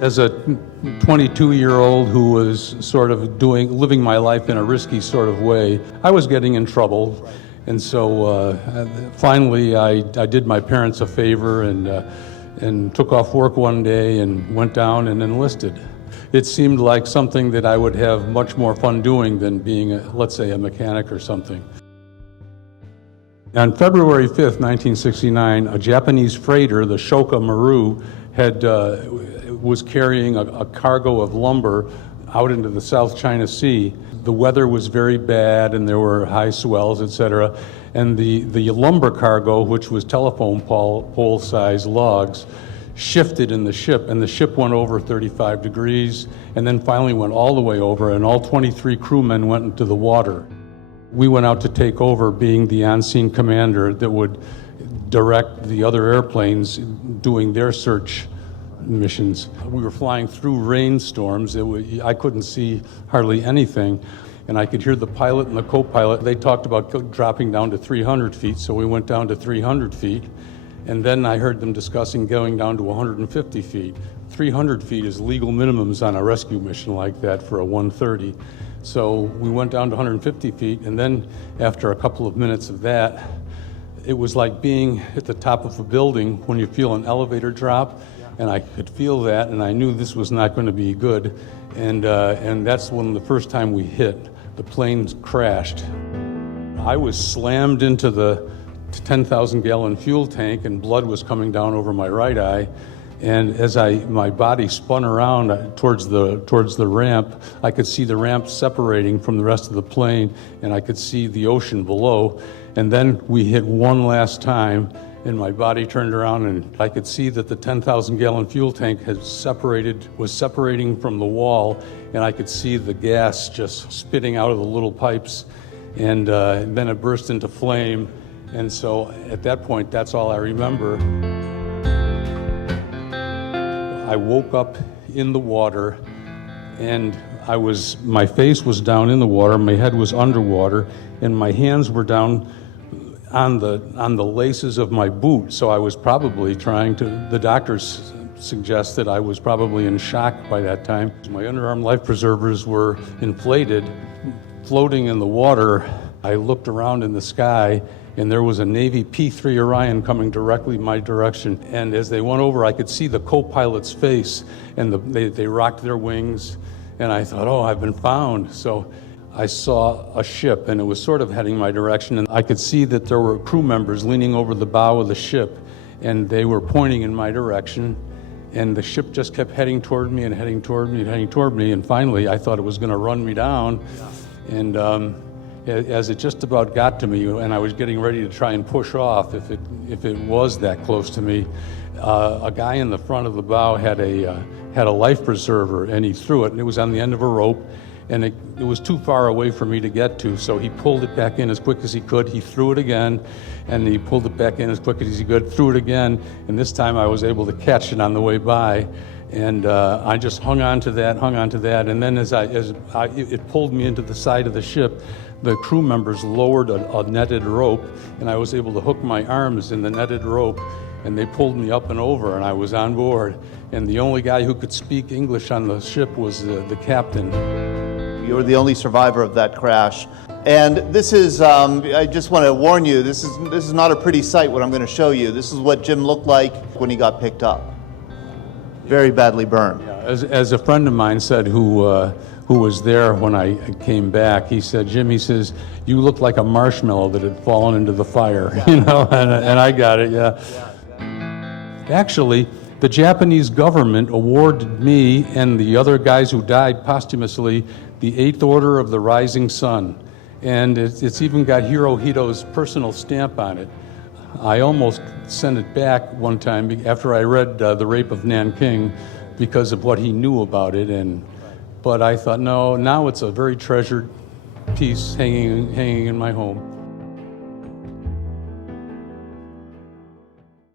As a 22-year-old who was sort of living my life in a risky sort of way, I was getting in trouble. And so finally I did my parents a favor and took off work one day and went down and enlisted. It seemed like something that I would have much more fun doing than being, let's say, a mechanic or something. On February 5th, 1969, a Japanese freighter, the Shoka Maru, was carrying a cargo of lumber out into the South China Sea. The weather was very bad and there were high swells, etc. And the lumber cargo, which was telephone pole-sized logs, shifted in the ship, and the ship went over 35 degrees and then finally went all the way over, and all 23 crewmen went into the water. We went out to take over, being the on-scene commander that would direct the other airplanes doing their search missions. We were flying through rainstorms. I couldn't see hardly anything, and I could hear the pilot and the co-pilot. They talked about dropping down to 300 feet, so we went down to 300 feet. And then I heard them discussing going down to 150 feet. 300 feet is legal minimums on a rescue mission like that for a 130. So we went down to 150 feet, and then after a couple of minutes of that, it was like being at the top of a building when you feel an elevator drop, and I could feel that, and I knew this was not going to be good. And that's when the first time we hit, the plane crashed. I was slammed into the 10,000-gallon fuel tank, and blood was coming down over my right eye. And as my body spun around towards the ramp, I could see the ramp separating from the rest of the plane, and I could see the ocean below. And then we hit one last time, and my body turned around, and I could see that the 10,000-gallon fuel tank was separating from the wall, and I could see the gas just spitting out of the little pipes, and then it burst into flame. And so at that point, that's all I remember. I woke up in the water, and my face was down in the water, my head was underwater, and my hands were down on the laces of my boot. So I was probably the doctors suggest that I was probably in shock by that time. My underarm life preservers were inflated, floating in the water. I looked around in the sky, and there was a Navy P-3 Orion coming directly my direction. And as they went over, I could see the co-pilot's face, and they rocked their wings, and I thought, oh, I've been found. So I saw a ship, and it was sort of heading my direction, and I could see that there were crew members leaning over the bow of the ship, and they were pointing in my direction, and the ship just kept heading toward me and heading toward me and heading toward me, and finally I thought it was going to run me down. And as it just about got to me, and I was getting ready to try and push off, if it was that close to me, a guy in the front of the bow had a life preserver, and he threw it, and it was on the end of a rope, and it was too far away for me to get to, so he pulled it back in as quick as he could. He threw it again, and he pulled it back in as quick as he could, threw it again, and this time I was able to catch it on the way by. And I just hung on to that, and then as it pulled me into the side of the ship, the crew members lowered a netted rope, and I was able to hook my arms in the netted rope, and they pulled me up and over, and I was on board. And the only guy who could speak English on the ship was the captain. You were the only survivor of that crash. And this is, I just want to warn you, this is not a pretty sight what I'm going to show you. This is what Jim looked like when he got picked up. Very badly burned. Yeah, as a friend of mine said, who was there when I came back, he said, Jim, he says, you look like a marshmallow that had fallen into the fire, you know, and I got it, yeah. Actually, the Japanese government awarded me and the other guys who died posthumously the 8th Order of the Rising Sun, and it's even got Hirohito's personal stamp on it. I almost sent it back one time after I read The Rape of Nanking because of what he knew about it, but I thought, no, now it's a very treasured piece hanging in my home.